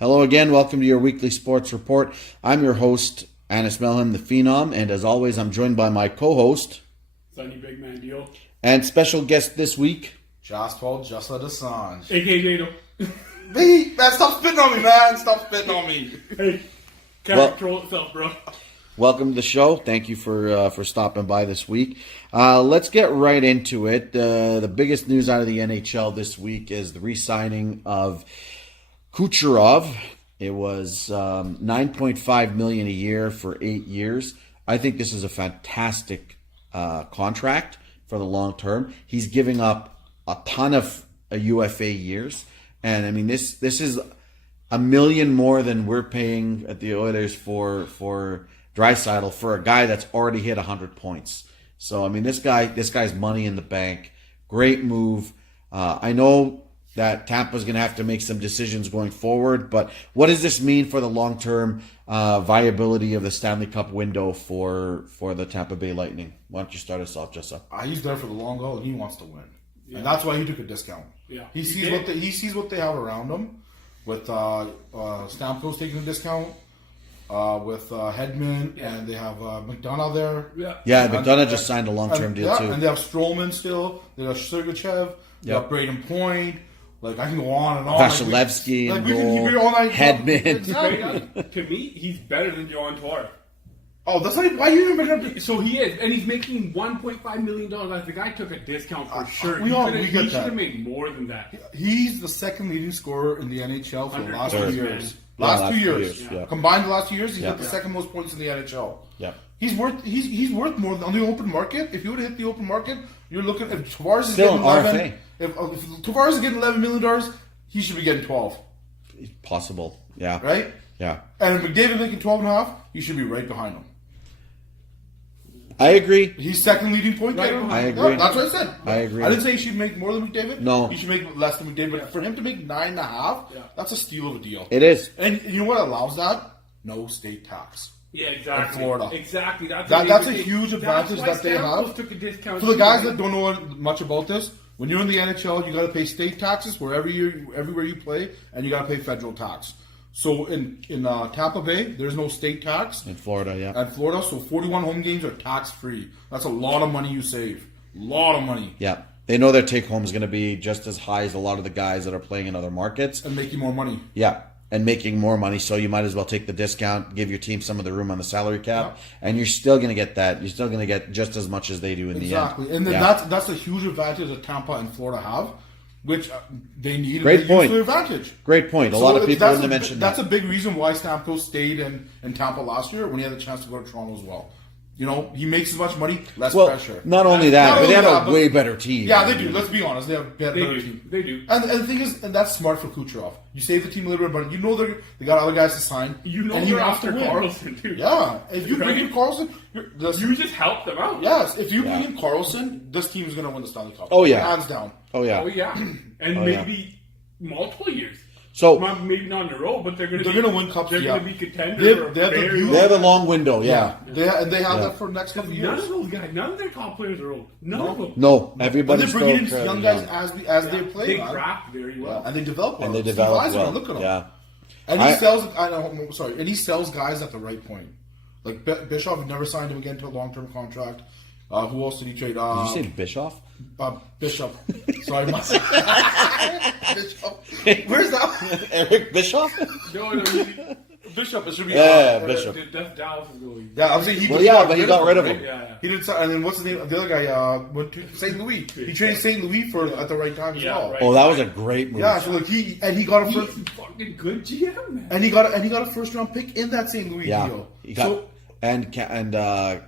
Hello again. Welcome to your weekly sports report. I'm your host, Anis Melham, the Phenom, and as always, I'm joined by my co-host, Sunny Big Man Deal, and special guest this week, Just let Assange. a.k.a. Jado. Me? Man, stop spitting on me, man. Stop spitting on me. Hey, can't control itself, bro. Welcome to the show. Thank you for stopping by this week. Let's get right into it. The biggest news out of the NHL this week is the re-signing of Kucherov. It was $9.5 million a year for 8 years. I think this is a fantastic contract for the long term. He's giving up a ton of UFA years, and I mean this is $1 million more than we're paying at the Oilers for Draisaitl for a guy that's already hit 100 points. So I mean this guy's money in the bank. Great move. I know that Tampa's going to have to make some decisions going forward, but what does this mean for the long-term viability of the Stanley Cup window for the Tampa Bay Lightning? Why don't you start us off, Jessa? He's there for the long haul, and he wants to win, and that's why he took a discount. Yeah, he sees what they have around him, with Stamkos taking a discount, with Hedman, and they have McDonough there. Yeah, McDonough just signed a long-term deal too, and they have Stroman still. They have Sergachev. They have Braden Point. Like, I can go on and on. Vasilevsky and Hedman. Exactly. To me, he's better than John Torre. Oh, that's not even, why you even bring up. So he is, and he's making $1.5 million. The guy took a discount for sure. We He should have made more than that. He's the second leading scorer in the NHL for the last 2 years. Yeah, Last 2 years. Yeah. Combined the last 2 years, he's got the second most points in the NHL. Yeah. He's worth more on the open market. If he would have hit the open market, you're looking at Tavares is Still getting an 11. RFA. If Tavares is getting $11 million, he should be getting 12. Possible. Yeah. Right? Yeah. And if McDavid making 12 and a half, he should be right behind him. I agree. He's second leading point getter. I agree. Yeah, that's what I said. I agree. I didn't say he should make more than McDavid. No. He should make less than McDavid. But for him to make 9.5, that's a steal of a deal. It is. And you know what allows that? No state tax. Yeah, exactly. In Florida. Exactly. That's a huge advantage that they have. Took a discount For the guys that don't know much about this, when you're in the NHL, you got to pay state taxes everywhere you play, and you got to pay federal tax. So in Tampa Bay, there's no state tax. In Florida, yeah. At Florida, so 41 home games are tax free. That's a lot of money you save. Lot of money. Yeah. They know their take home is going to be just as high as a lot of the guys that are playing in other markets. And making more money. Yeah. And making more money, so you might as well take the discount, give your team some of the room on the salary cap, and you're still going to get that. You're still going to get just as much as they do in the end. Exactly. And then that's a huge advantage that Tampa and Florida have, which they need. Great point. Use their advantage. Great point. A lot of people didn't mention that. That's a big reason why Stamkos stayed in Tampa last year when he had the chance to go to Toronto as well. You know, he makes as much money, less pressure. Not only that, but they have a way better team. Yeah, they do. Let's be honest. They have a better team. They do. And the thing is, and that's smart for Kucherov. You save the team a little bit, but you know they got other guys to sign. You know and they're after Carlson, too. Yeah. If you bring in Carlson, you just help them out. Yes. If you bring in Carlson, this team is going to win the Stanley Cup. Oh, yeah. Hands down. Oh, yeah. Oh, yeah. And maybe multiple years. So maybe not in a row, but they're going to win cups. They're going to be contenders. They have a long window, yeah. They have that for the next couple of years. None of those guys, none of their top players are old. None of them. No, everybody's still bringing in young guys as they play. They draft very well, and they develop well. And they develop well. Look at them. Yeah. And he sells. And he sells guys at the right point. Like Bischoff never signed him again to a long-term contract. Who else did he trade? Did you say Bischoff? Bishop. Sorry, Bishop. Where's that? Eric Bischoff? No, Bishop. It should be. Bishop. That's Dallas is going. Yeah, I'm saying but he got rid of him. Yeah. He did. And then what's the name? The other guy went to St. Louis. He traded St. Louis at the right time as well. Right. Oh, that was a great move. Yeah, so like he got a first. He's fucking good GM, man. And he got a first round pick in that St. Louis deal. He got, and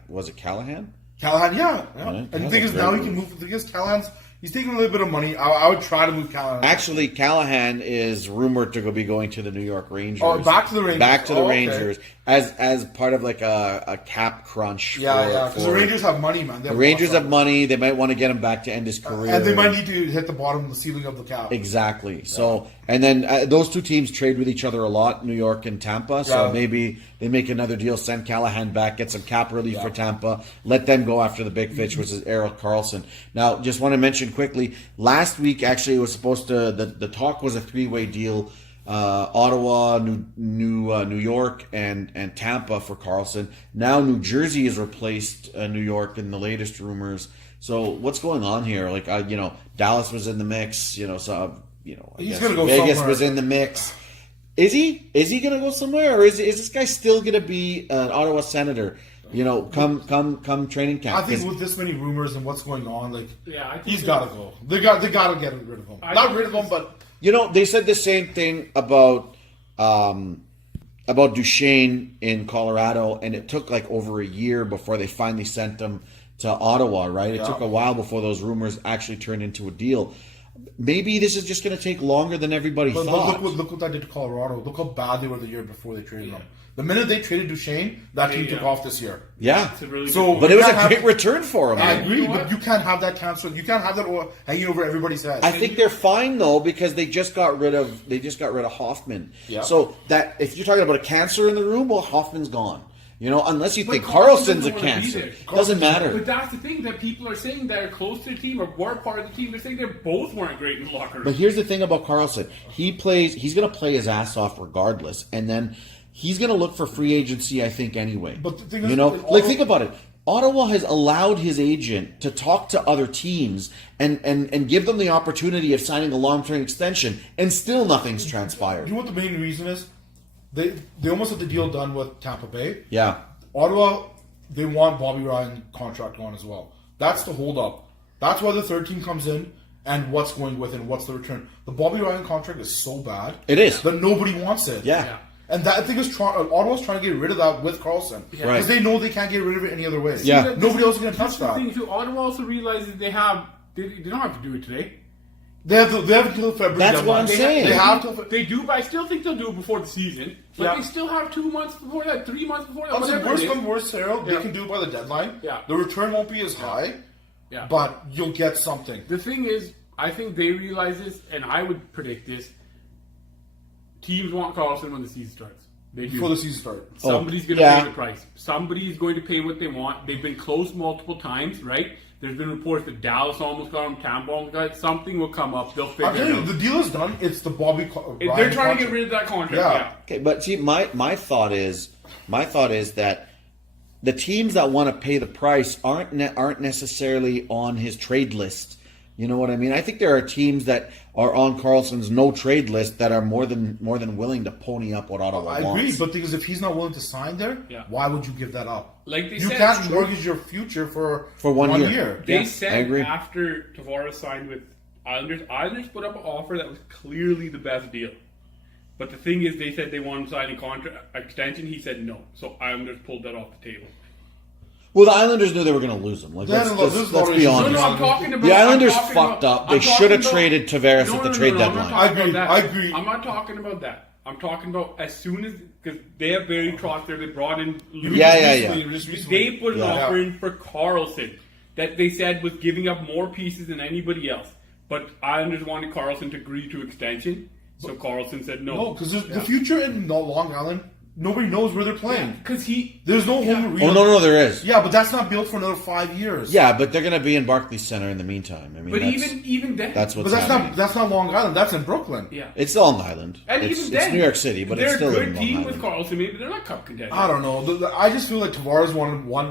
was it Callahan? Callahan, yeah. Right. And the thing is, now he can move. The thing is, Callahan's he's taking a little bit of money. I would try to move Callahan. Actually, Callahan is rumored to be going to the New York Rangers. Oh, back to the Rangers. Back to the Rangers as part of like a cap crunch. Yeah, because the Rangers have money, man. The Rangers have money. They might want to get him back to end his career, and they might need to hit the bottom of the ceiling of the cap. Exactly. So, and then those two teams trade with each other a lot, New York and Tampa. So maybe they make another deal, send Callahan back, get some cap relief for Tampa, let them go after the big fish, which is Erik Karlsson. Now, just want to mention quickly, last week actually it was supposed to the talk was a 3-way deal Ottawa, New York, and Tampa for Carlson. Now New Jersey has replaced New York in the latest rumors. So what's going on here? Like, Dallas was in the mix. I He's guess gonna go Vegas somewhere. was in the mix. Is he? Is he going to go somewhere, or is this guy still going to be an Ottawa Senator? Come training camp. I think 'Cause- with this many rumors and what's going on, like, Yeah, I think he's so. got to go. They got to get rid of him. I Not think rid of him, but They said the same thing about Duchesne in Colorado, and it took like over a year before they finally sent him to Ottawa. Right? It took a while before those rumors actually turned into a deal. Maybe this is just going to take longer than everybody But thought. look what that did to Colorado. Look how bad they were the year before they traded him. The minute they traded Duchesne, that team took off this year. Yeah, It's a really So- good but it was a can't great have- return for him. I man. agree, You know but what? you can't have that cancer. You can't have that hanging over everybody's head. I think they're fine though because they just got rid of Hoffman. Yeah. So that if you're talking about a cancer in the room, well, Hoffman's gone. Unless you But think Carlson Carlson's a doesn't wanna be cancer, there. doesn't matter. But that's the thing that people are saying that are close to the team or were part of the team. They're saying they both weren't great in the locker room. But here's the thing about Carlson. He's going to play his ass off regardless. And then he's going to look for free agency, I think, anyway. But the thing is, think about it. Ottawa has allowed his agent to talk to other teams and give them the opportunity of signing a long-term extension, and still nothing's transpired. You know what the main reason is? They almost had the deal done with Tampa Bay. Yeah. Ottawa, they want Bobby Ryan contract on as well. That's the holdup. That's why the third team comes in and what's going with it and what's the return. The Bobby Ryan contract is so bad. It is. That nobody wants it. Yeah. Yeah. And that I think is Ottawa's trying to get rid of that with Carlson. Right. Because they know they can't get rid of it any other way. Yeah. Nobody else is going to touch That's the that. thing too. Ottawa also realizes they don't have to do it today. They have until February. That's what deadline. I'm saying. They have to. They do, but I still think they'll do it before the season. But Yeah. they still have 2 months before that, 3 months before that. I'm saying Whatever worst it is. come worst, Sarah, they Yeah. can do it by the deadline. Yeah. The return won't be as high, Yeah. but you'll get something. The thing is, I think they realize this, and I would predict this. Teams want Carlson when the season starts. They do. Before the season starts. Somebody's going to yeah. pay the price. Somebody's going to pay what they want. They've been close multiple times, right? There's been reports that Dallas almost got him, Tampa almost got it. Something will come up. They'll figure I'm telling it you, out. the deal is done. It's the Bobby Ryan They're trying to contract. get rid of that contract. Yeah. Yeah. Okay, but see, my thought is that the teams that want to pay the price aren't necessarily on his trade list. You know what I mean? I think there are teams that are on Carlson's no trade list that are more than willing to pony up what Ottawa I wants. agree, but because if he's not willing to sign there, Yeah. why would you give that up? Like they you said, can't mortgage your future for 1 year. year. They Yeah, I said agree. after Tavares signed with Islanders put up an offer that was clearly the best deal. But the thing is, they said they wanted to sign a contract extension. He said no. So Islanders pulled that off the table. Well, the Islanders knew they were going to lose him. Like, Yeah, let's, no, let's, this is let's all be issues. honest. No, I'm talking about The Islanders I'm talking fucked about- up. They I'm should talking have about- traded Tavares at the trade I'm not deadline. talking I agree, about that. I agree. I'm not talking about that. I'm talking about as soon as because they have Barry Trotz there. They brought in. Yeah. Just recently. They put an Yeah. offer in for Carlson that they said was giving up more pieces than anybody else. But Islanders wanted Carlson to agree to extension, so Carlson said no. No, because the future in Long Island, nobody knows where they're playing. Because he. There's no home arena. Oh, no, there is. Yeah, but that's not built for another 5 years. Yeah, but they're going to be in Barclays Center in the meantime. I mean, But that's, even then, that's what's But happening. that's not Long Island. That's in Brooklyn. yeah. It's Long Island. And it's, even it's then, New York City, but they're it's still a good in Long team Island. with Carlson. Maybe they're not cup contenders. I don't know. I just feel like Tavares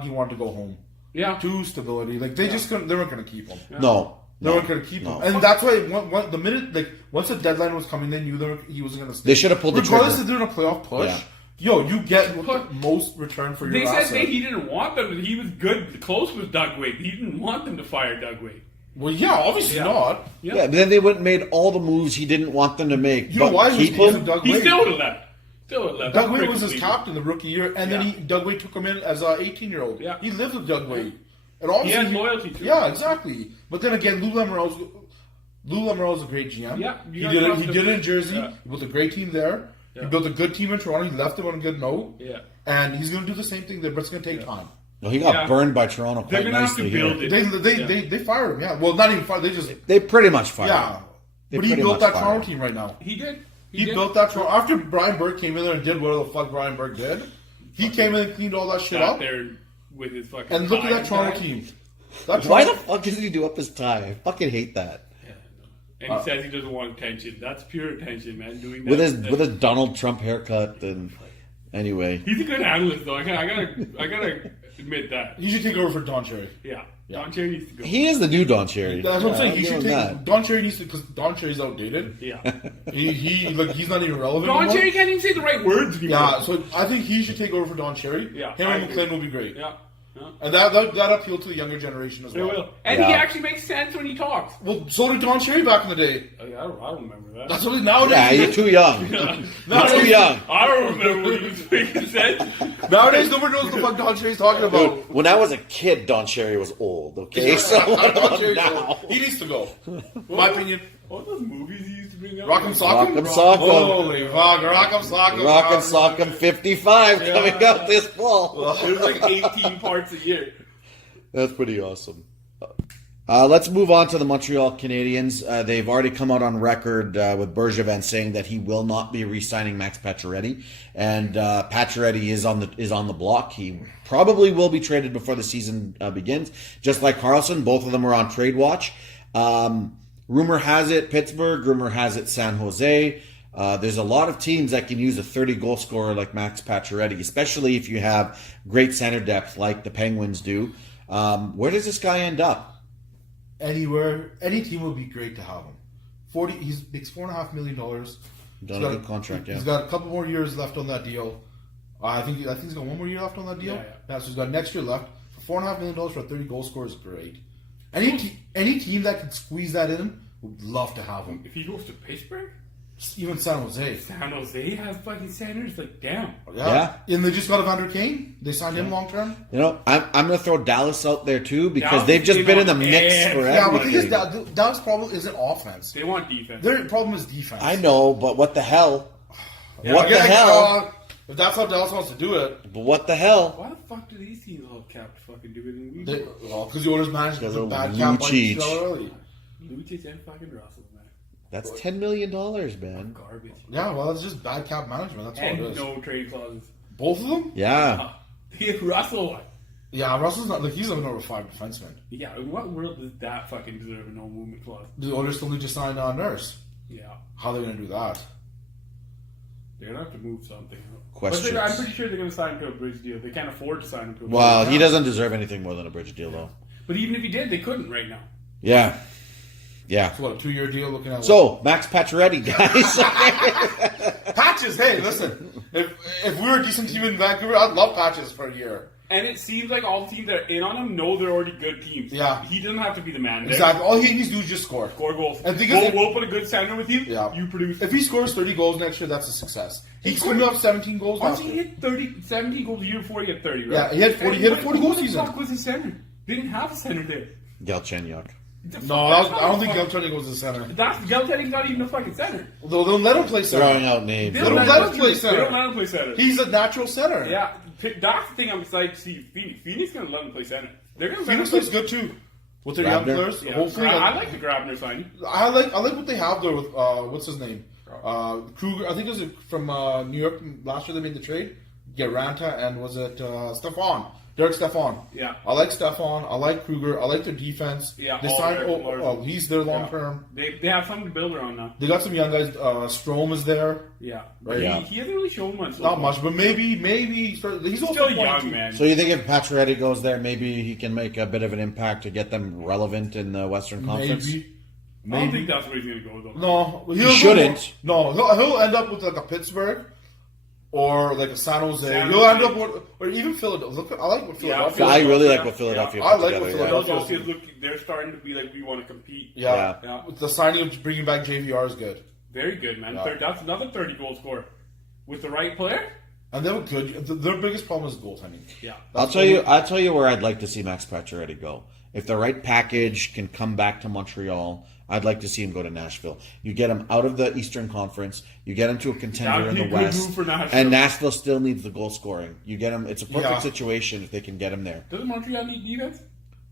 he wanted to go home. Yeah. Two, stability. Like they just couldn't. They weren't going to keep him. No. They weren't going to keep no. him, and that's why the minute once the deadline was coming, they knew he wasn't going to stay. They should have pulled the regardless trigger. if they're in a playoff push. Yeah. Yo, you get the most return for your They asset. said he didn't want them. He was good, close with Doug Wade. He didn't want them to fire Doug Wade. Well, yeah, obviously Yeah. not. Yeah, but then they went and made all the moves he didn't want them to make. You know but why he was keep close him? to Doug He Wade? still would have left. Still would have left. Doug I'm Wade pretty was his believing. captain the rookie year, and Yeah. then Doug Wade took him in as an 18-year-old. Yeah. He lived with Doug Wade. And obviously, He had loyalty to him. Yeah, exactly. But then again, Lou Lamorielle's a great GM. Yeah, he you did gotta it. He trust did him. it in Jersey. Yeah. He built a great team there. Yeah. He built a good team in Toronto. He left them on a good note. Yeah. And he's going to do the same thing there, but it's going to take time. No, he got Yeah. burned by Toronto They're quite going to have to nicely build here. it. They fired him. Yeah. Well, not even fired. They just They pretty much fired yeah. him. They But he pretty built much that fired Toronto him. team right now. He did. He did. built that Toronto after Brian Burke came in there and did whatever the fuck Brian Burke did. He came in and cleaned all that shit Sat up. there with his fucking. And look at that tie Toronto and team. That Why Toronto- the fuck does he do up his tie? I fucking hate that. And he says he doesn't want attention. That's pure attention, man. Doing that with his Donald Trump haircut. And anyway, he's a good analyst, though. I gotta admit that. He should take over for Don Cherry. Yeah. Don Cherry needs to go. he is the new Don Cherry. That's what I'm saying. He I'll should give him take that. Don Cherry needs to, because Don Cherry's outdated. Yeah. He's not even relevant Don anymore. Cherry can't even say the right words anymore. Yeah, so I think he should take over for Don Cherry. Yeah, Him I and agree. McLean will be great. Yeah. Yeah. And that appeal to the younger generation as They well. will. And he Yeah. actually makes sense when he talks. Well, so did Don Cherry back in the day. I don't remember that. That's what nowadays. Yeah, you're too young. You're too young. I don't remember what he was making sense. Nowadays, nobody knows what the fuck Don Cherry's talking about. Dude, when I was a kid, Don Cherry was old. Okay, so what Don about Cherry's now? old. He needs to go. My opinion. What those movies he used to bring up? Rock'em Sock'em? Rock'em Sock'em. Holy fuck, Rock'em Sock'em. Rock and Sock'em 55 coming up this fall. There's like 18 parts a year. That's pretty awesome. Let's move on to the Montreal Canadiens. They've already come out on record with Bergevin saying that he will not be re-signing Max Pacioretty, and Pacioretty is on the block. He probably will be traded before the season begins, just like Carlson. Both of them are on trade watch. Rumor has it Pittsburgh. Rumor has it San Jose. There's a lot of teams that can use a 30-goal scorer like Max Pacioretty, especially if you have great center depth like the Penguins do. Where does this guy end up? Anywhere, any team would be great to have him. He makes $4.5 million. Done a good contract, yeah. He's got a couple more years left on that deal. I think he's got one more year left on that deal. Yeah. So he's got next year left. For $4.5 million for a 30-goal scorer is great. Any team that can squeeze that in would love to have him. If he goes to Pittsburgh, Even San Jose. San Jose has fucking centers. Like, damn. Yeah. And they just got Evander Kane. They signed him long term. You know, I'm going to throw Dallas out there too because Dallas they've just is been in the on mix edge. for Yeah, but the thing everything. is, Dallas' problem isn't offense. They want defense. Their problem is defense. I know, but what the hell? Yeah, What the Again, hell? if that's how Dallas wants to do it, But what the hell? Why the fuck do these teams all cap to fucking do anything we do? because the owners managed Because the of bad cap by Lucic. early. Lucic and fucking Russell, man. That's $10 million, man. Garbage. Yeah, well, it's just bad cap management. That's all And it is. no trade clauses. Both of them? Yeah. Russell one. Yeah, Russell's not like he's a number 5 defenseman. Yeah, in what world does that fucking deserve a no movement clause? The owners still need to sign Nurse. Yeah. How are they going to do that? They're going to have to move something. Questions. But I'm pretty sure they're going to sign him to a bridge deal. They can't afford to sign him to a Well, bridge he deal. doesn't deserve anything more than a bridge deal, though. But even if he did, they couldn't right now. Yeah. Yeah. So what, a 2-year deal looking at So, Max Pacioretty, guys. Patches, hey, listen. If we were a decent team in Vancouver, I'd love Patches for a year. And it seems like all the teams that are in on him know they're already good teams. Yeah. He doesn't have to be the man there. Exactly. All he needs to do is just score. Score goals. And the thing is- We'll put a good center with you. Yeah. You produce. If he scores 30 goals next year, that's a success. He's going to have 17 goals last Honestly, he year. hit 17 goals a year before he had 30, right? Yeah, he had 40 he had a 40 goal Who the season. fuck was his center? Didn't have a center there. Galchenyuk. No, I don't think Galchenyuk goes to the center. That's Galchenyuk's not even a fucking center. They'll let him play Throwing center. out names. They don't let him play center. They don't let him play center. He's a natural center. Yeah, that's the thing I'm excited to see. Phoenix gonna let him play center. They're gonna let Phoenix him looks good too. With their young Grabner? players. Yeah, Hopefully, I like the Grabner signing. I like what they have there with what's his name? Kruger. I think it was from New York last year. They made the trade. Garanta and was it Stefan? Derek Stefan. Yeah. I like Stefan. I like Kruger. I like their defense. Yeah, They all signed. very large. He's their long Yeah. term. They have something to build around now. They got some young guys. Strom is there. Yeah, Right. Yeah. He hasn't really shown much. Not much, but maybe he's also Still 22. young, man. So you think if Pacioretty goes there, maybe he can make a bit of an impact to get them relevant in the Western Conference? Maybe. I don't think that's where he's gonna go though. No, He shouldn't. No, he'll end up with like a Pittsburgh or like a San Jose. San He'll Jose. end up with, or even Philadelphia. Look, I like what Philadelphia. I really like Yeah. what Philadelphia Yeah. put I like what together. Philadelphia- Philadelphia's looking. They're starting to be like we want to compete. Yeah. Yeah. With the signing of bringing back JVR is good, Very good, man. Yeah. That's another 30-goal scorer with the right player. and they were good. Their biggest problem is goaltending. Yeah. I'll tell you where I'd like to see Max Pacioretty go. If the right package can come back to Montreal, I'd like to see him go to Nashville. You get him out of the Eastern Conference, you get him to a contender That'd in be the a good West, move for Nashville. and Nashville still needs the goal scoring. You get him; it's a perfect Yeah. situation if they can get him there. Doesn't Montreal need defense?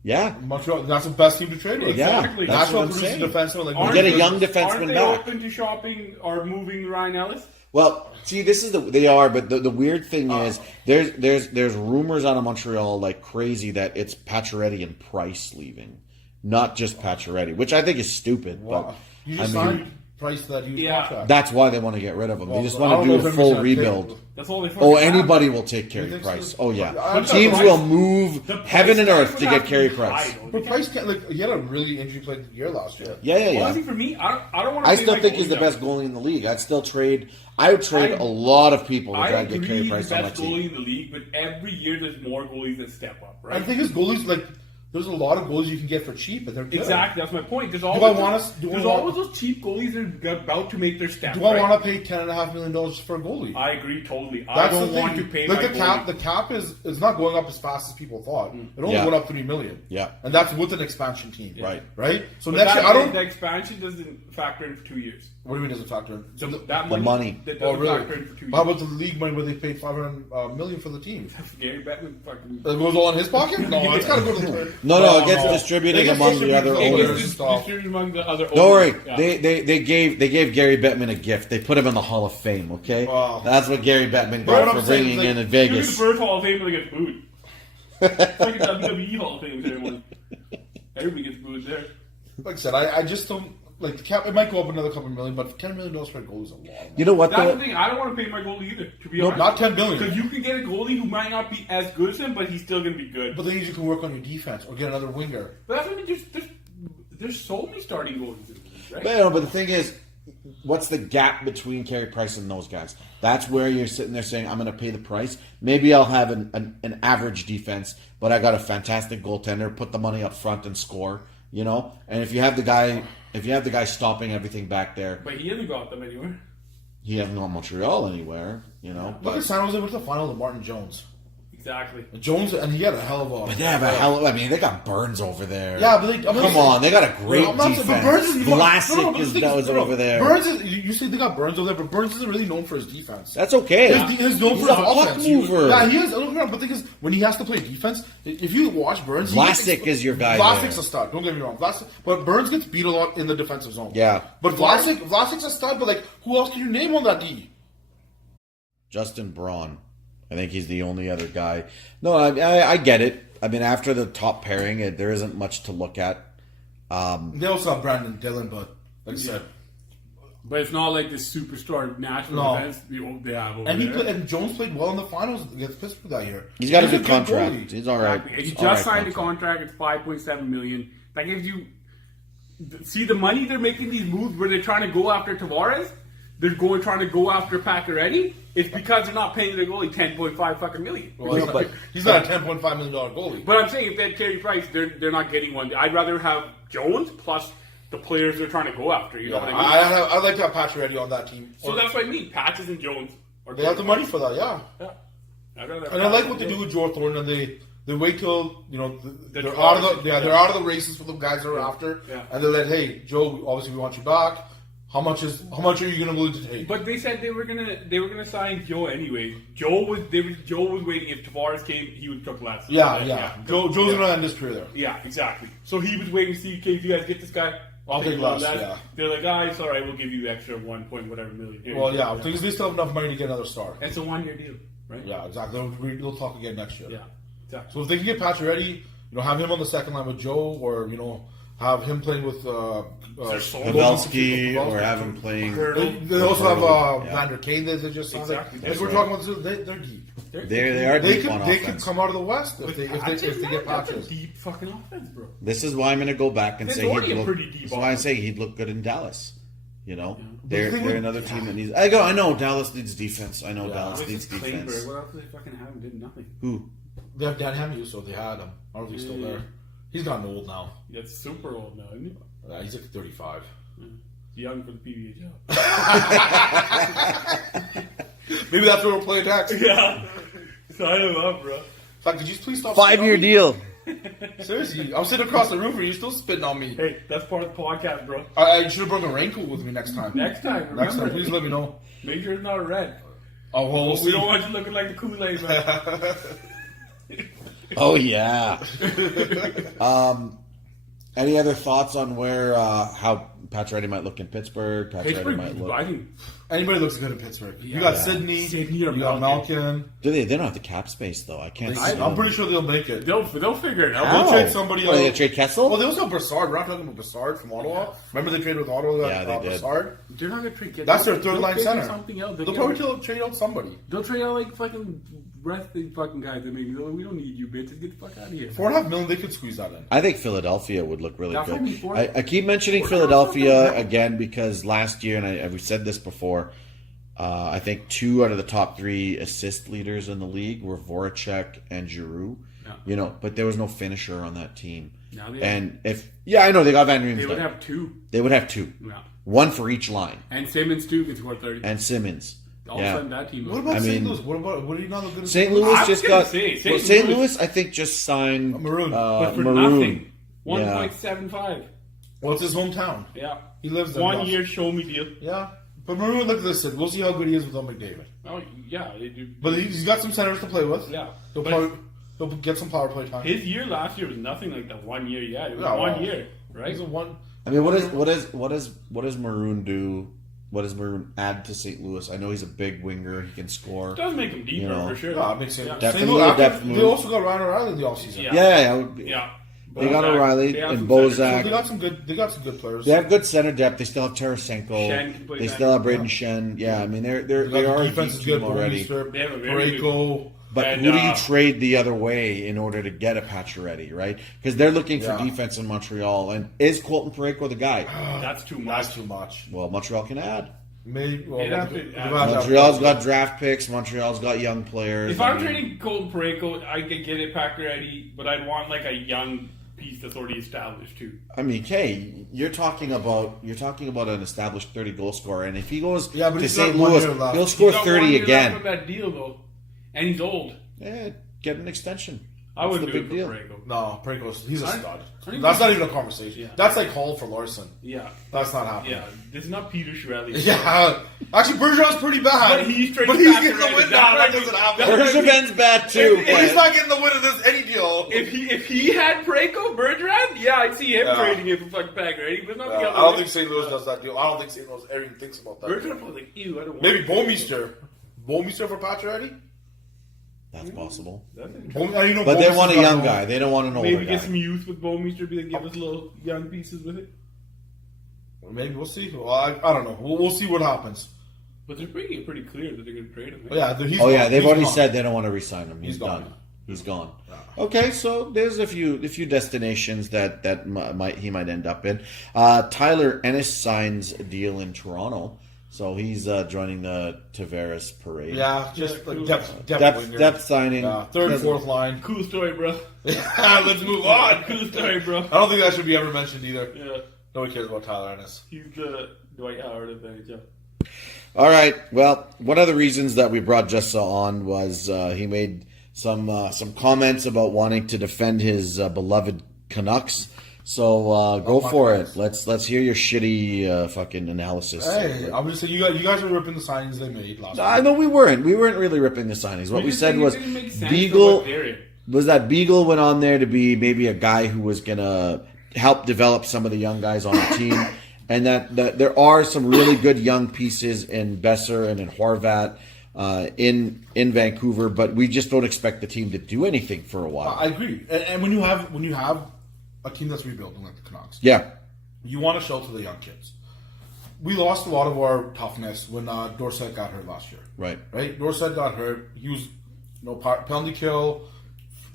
Yeah, Montreal, that's the best team to trade with. yeah, Exactly. that's Nashville what I'm produces saying. defensemen like Aren't get a they- young defenseman Aren't they back. open to shopping or moving Ryan Ellis? Well, see, this is they are, but the weird thing is there's rumors out of Montreal like crazy that it's Pacioretty and Price leaving, not just Pacioretty, which I think is stupid. Wow. You But just I mean, signed Price that huge Yeah. contract. that's why they want to get rid of him. They just I want don't to know do a if full everybody's gonna rebuild. That's all they fucking Oh, have. anybody will take Carey think Price. so? Oh yeah, I'm teams surprised. will move The price heaven and tag earth would to have get Carey be Price. high, though. But Price can't, like, he had a really injury-plagued year last year. Yeah. Honestly, for me, I don't want to. I still think he's the best goalie in the league. I'd still trade. I would trade a lot of people to I try and agree get Carey he's Price the on my best team. goalie in the league, but every year there's more goalies that step up, right? I think his goalies, like, there's a lot of goalies you can get for cheap, but they're good. Exactly, that's my point. There's I always, wanna- do I there's want- always those cheap goalies that are about to make their step. Do I right? want to pay $10.5 million for a goalie? I agree totally. I That's don't the thing. want to pay like my the cap. goalie. The cap is not going up as fast as people thought. It only Yeah. went up $3 million. Yeah. and that's with an expansion team. Right. Right. So But next that, year, I don't. The expansion doesn't factor in for 2 years. What do you mean doesn't factor in? So So that the money. that oh doesn't really? factor in for 2 years. How about the league money where they paid $500 million for the team? Gary Bettman fucking. It goes all in his pocket? No, it's got to go to the. No, it gets distributed It gets among the distributed other to It owners owners. and stuff. distributed among the other Don't worry, owners. Yeah. they gave Gary Bettman a gift. They put him in the Hall of Fame. Okay, Wow. that's what Gary Bettman But what got I'm for saying bringing is, in like, in Give me the Vegas. first Hall of Fame that gets booed. It's like a WWE Hall of Fame ceremony. Everybody gets booed there. Like I said, I just don't like the cap. It might go up another couple million, but $10 million for a goal is a lot. You know what? That's Though? the thing. I don't want to pay my goalie either. To be No, honest, not $10 billion. Because you can get a goalie who might not be as good as him, but he's still going to be good. But then you can work on your defense or get another winger. But that's what I mean. There's so many starting goalies in the league, right? But the thing is, what's the gap between Carey Price and those guys? That's where you're sitting there saying, I'm going to pay the price. Maybe I'll have an average defense, but I got a fantastic goaltender. Put the money up front and score. You know, and if you have the guy stopping everything back there, But he hasn't got them anywhere. he hasn't gone Montreal anywhere. You know, Look at San Jose with the final of Martin Jones. Exactly. Jones, and he had a hell of a. but they have a hell of. I mean, they got Burns over there. Yeah, but Come on, they got a great I'm not saying- defense. but Burns is Vlasic but is the that thing was is, over there. Burns is. You say they got Burns over there, but Burns isn't really known for his defense. That's okay. He's known He's for a his puck offense. mover. Yeah, he is. But the thing is, when he has to play defense, if you watch Burns, he Vlasic gets- is your guy Vlasic's there. a stud. Don't get me wrong. but Burns gets beat a lot in the defensive zone. Yeah. But Vlasic's a stud. But like, who else can you name on that D? Justin Braun. I think he's the only other guy. No, I get it. I mean, after the top pairing, there isn't much to look at. They also have Brandon Dillon, but like I said, But it's not like this superstar national No. defense they have over and there. Jones played well in the finals against Pittsburgh that year. He's got a He's good contract. goalie. He's all right. Exactly. He He's just all right signed a contract. It's $5.7 million. That gives you. See the money they're making these moves where they're trying to go after Tavares. They're trying to go after Pacioretty. It's because they're not paying their goalie $10.5 fucking million. Well, he's not a $10.5 million goalie. But I'm saying if they had Carey Price, they're not getting one. I'd rather have Jones plus the players they're trying to go after. You know what I mean? I like to have Pacioretty on that team. So that's what I mean. Patches and Jones. They have the money for that, yeah. Yeah. I'd rather have And I like Patches what they and do Jones. with Joe Thornton, and they wait till they're The out of draws. the they're out of the races for the guys they're after, Yeah. and they're like, hey, Joe, obviously we want you back. How much are you gonna willing to take? But they said they were gonna sign Joe anyway. Joe was waiting. If Tavares came, he would took less. Yeah. Joe's gonna end his career there. Yeah, exactly. So he was waiting to see, okay, if you guys get this guy, I'll take less, yeah. They're like, ah, it's all right. We'll give you extra 1 point whatever million. Here Well, you yeah, go. because they still have enough money to get another star. It's a 1-year deal, right? Yeah, exactly. We'll talk again next year. Yeah, exactly. So if they can get Pacioretty, have him on the second line with Joe, or have him playing with Pavelski, or have him playing. They also have Yeah. Vander Kane that they just signed. Exactly. As we're talking about, they're deep. They are They deep on could offense. come out of the West if they Patches, get man, that's a patches. deep fucking offense, bro. This is why I'm going to go back and It's say already he'd a look. pretty deep That's why I offense. say he'd look good in Dallas. But the They're thing with- another team that needs. I know Dallas needs defense. I know Dallas This needs is Klingberg. defense. What else do they fucking have? Did nothing. Who? They have Dan Hamill, so they had him. I don't know if he's still Yeah. there. He's gotten old now. That's super old now, isn't he? He's like 35. Young for the PBA job. Maybe that's where we're playing next. Yeah. Sign him up, bro. In fact, could you please stop? 5-year spitting deal. on me? Seriously, I'm sitting across the room and you're still spitting on me. Hey, that's part of the podcast, bro. I should have brought a raincoat with me next time. Next time, remember. Next time, please let me know. Make sure it's not red. Oh, well, we'll see. We don't want you looking like the Kool-Aid, man. Oh yeah. Any other thoughts on where how Pacioretty might look in Pittsburgh? Pacioretty might Pittsburgh, look. I think Anybody looks good in Pittsburgh. You Yeah. got Yeah. Sydney. Sydney or You got Malkin. Malkin. Do they? They don't have the cap space though. I can't. see I'm them. pretty sure they'll make it. They'll figure it out. How? They'll trade somebody What, they else. trade Kessel? Well, they also have Brassard. We're not talking about Brassard from Ottawa. Remember they traded with Ottawa? Yeah, they did. Brassard. They're not gonna trade. That's their third line figure center. Something else. They'll probably trade out somebody. They'll trade out like fucking wrestling fucking guys. That maybe we don't need you bitches. Get the fuck out of here. $4.5 million, they could squeeze that in. I think Philadelphia would look really That's good. only four. I keep mentioning Four Philadelphia thousand? again because last year, and we've said this before, I think 2 out of the top 3 assist leaders in the league were Voracek and Giroux. Yeah. But there was no finisher on that team. Now they And I know they got Van Riemsdyk. They would have 2. They would have 2. Yeah. 1 for each line. And Simmons too can score 30. And Simmons. All of a Yeah. sudden that team. What about I St. mean- Louis? What do you not look good at St. I Louis was just gonna got. say, St. St. Louis, I think, just signed Maroon. but for Maroon. nothing. Yeah. 1.75. Well, it's his hometown. Yeah. He lives there. 1 year show me deal. Yeah. But Maroon, look at this. We'll see how good he is without McDavid. Oh yeah, they do. But he's got some centers to play with. Yeah. He'll, But probably, he'll get some power play time. his year last year was nothing like that 1 year. Yeah, it was Yeah, 1 well, year, right? He's a one. I mean, what does Maroon do? What does Maroon add to St. Louis? I know he's a big winger. He can score. It does make him deeper You know. for sure. Yeah, it makes sense. Yeah. Definitely St. Louis, a depth they move. also got Ryan O'Reilly in the offseason. Yeah. Yeah. Yeah. They got Bozak. O'Reilly They have and some Bozak. centers. They got some good. They got some good players. They have good center depth. They still have Tarasenko. Shen can play They center. still have Braden Shen. Yeah, I mean they They got are the a defense deep is good. team already. They have a very Parayko. But And, who do you trade the other way in order to get a Pacioretty, right? Because they're looking for Yeah. defense in Montreal. And is Colton Parayko the guy? That's too much. That's too much. Well, Montreal can add. Maybe. Well, It'd have to- they've had that- Montreal's got draft picks. Montreal's got young players. If I I'm mean, trading Colton Parayko, I could get it Pacioretty, but I'd want like a young piece that's already established too. I mean, Kay, you're talking about an established 30 goal scorer, and if he goes Yeah, but to he's St. got 1 Louis, year left. he'll score He's got 30 1 year left again. of that deal though, and he's old. Yeah, get an extension. I What's wouldn't the do big it deal? for Parayko. No, Parayko's he's a Aren't- stud. aren't you- That's not even a conversation. Yeah. That's like Hall for Larson. Yeah, That's not happening. yeah. This is not Peter Chiarelli. Yeah. Actually, Bergeron's pretty bad. But he's trading But he's back getting the already. win That's now. That what I doesn't mean. happen. That's what I Bergeron's bad too. If But he's but- not getting the win of this any deal. If he had Parayko, Bergeron, yeah, I'd see him Yeah. trading it for fucking Pacioretty, but not the I other don't way. think St. Louis does that deal. I don't think St. Louis ever even thinks about that. Bergeron was like, ew, I don't want Maybe it. Bomeister. Bomeister for Pacioretty? That's possible. That's interesting. But they want a young guy. They don't want an older Maybe guy. get some youth with Bomeister, be like, give us little young pieces with it. Maybe we'll see. Well, I don't know. We'll see what happens. But they're making it pretty clear that they're going to trade him. But yeah, he's Oh yeah, gone. they've He's already gone. said they don't want to re-sign him. He's He's gone. done. He's gone. Okay, so there's a few destinations that he might end up in. Tyler Ennis signs a deal in Toronto, so he's joining the Tavares parade. Yeah, just Yeah, like cool. depth winger. depth signing. Third, fourth line. Cool story, bro. Let's move on. Cool story, bro. I don't think that should be ever mentioned either. Yeah, Nobody cares about Tyler Ennis. he's Dwight Howard of the NHL. All right. Well, one of the reasons that we brought Jessa on was he made some comments about wanting to defend his beloved Canucks. So go my for Canucks. it. Let's hear your shitty fucking analysis. Hey, I'm just saying, you guys are ripping the signings they made last I week. know we weren't. We weren't really ripping the signings. What we just said think it was didn't make sense for Beagle what they're in. was that Beagle went on there to be maybe a guy who was gonna help develop some of the young guys on the team, and that there are some really good young pieces in Besser and in Horvat in Vancouver, but we just don't expect the team to do anything for a while. I agree. And when you have a team that's rebuilding like the Canucks, Yeah, you want to shelter the young kids. We lost a lot of our toughness when Dorsett got hurt last year. right. Right? Dorsett got hurt. He was penalty kill,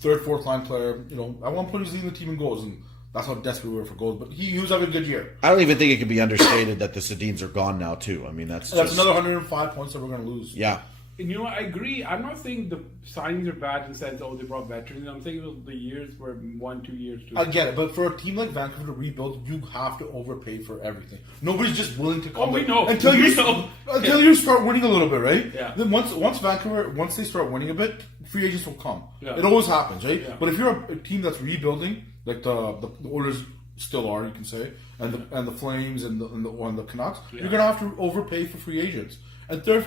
third, fourth line player. At one point he was leading the team in goals, and that's how desperate we were for goals. But he was having a good year. I don't even think it can be understated that the Sedins are gone now too. I mean, that's That's just, another 105 points that we're going to lose. yeah. And you know what? I agree. I'm not saying the signings are bad in the sense, they brought veterans. I'm saying it was the years were 1-2 years too. I get it, but for a team like Vancouver to rebuild, you have to overpay for everything. Nobody's just willing to come. we in know. until We you know. until you start winning a little bit, right? Yeah. Then once Vancouver they start winning a bit, free agents will come. Yeah. It always happens, right? Yeah. But if you're a team that's rebuilding, like the Oilers still are, you can say, and the Flames and the Canucks, you're gonna have to overpay for free agents. And third,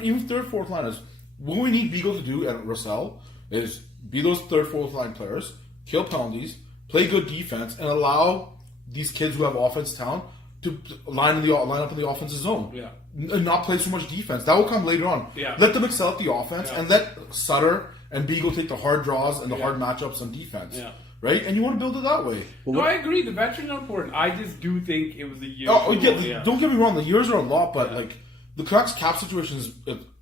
fourth liners. What we need Beagle to do and Russell is be those third, fourth line players, kill penalties, play good defense, and allow these kids who have offense talent to line up in the offensive zone. Yeah. And not play so much defense. That will come later on. Yeah. Let them excel at the offense and let Sutter and Beagle take the hard draws and the hard matchups on defense. Yeah. Right? And you want to build it that way. No, I agree. The veterans are important. I just do think it was the year. Don't get me wrong. The years are a lot, but like the Canucks cap situation is,